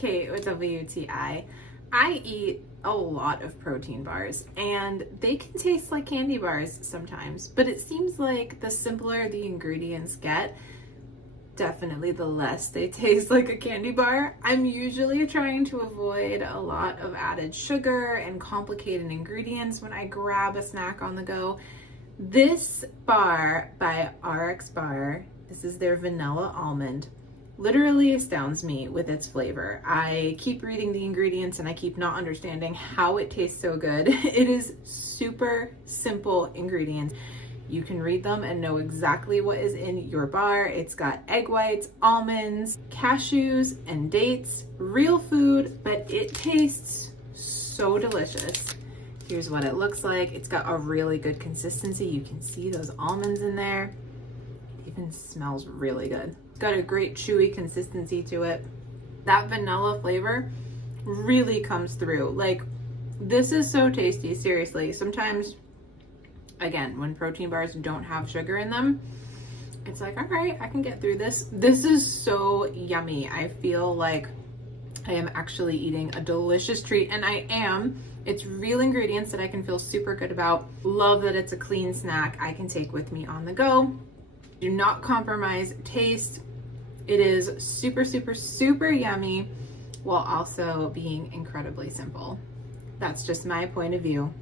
Kate with WTI. I eat a lot of protein bars and they can taste like candy bars sometimes, but it seems like the simpler the ingredients get, definitely the less they taste like a candy bar. I'm usually trying to avoid a lot of added sugar and complicated ingredients when I grab a snack on the go. This bar by RXBAR, this is their vanilla almond, literally astounds me with its flavor. I keep reading the ingredients and I keep not understanding how it tastes so good. It is super simple ingredients. You can read them and know exactly what is in your bar. It's got egg whites, almonds, cashews, and dates. Real food, but it tastes so delicious. Here's what it looks like. It's got a really good consistency. You can see those almonds in there. It even smells really good. It's got a great chewy consistency to it. That vanilla flavor really comes through. Like, this is so tasty, seriously. Sometimes, again, when protein bars don't have sugar in them, it's like, all right, I can get through this. This is so yummy. I feel like I am actually eating a delicious treat, and I am. It's real ingredients that I can feel super good about. Love that it's a clean snack I can take with me on the go. Do not compromise taste. It is super, super, super yummy while also being incredibly simple. That's just my point of view.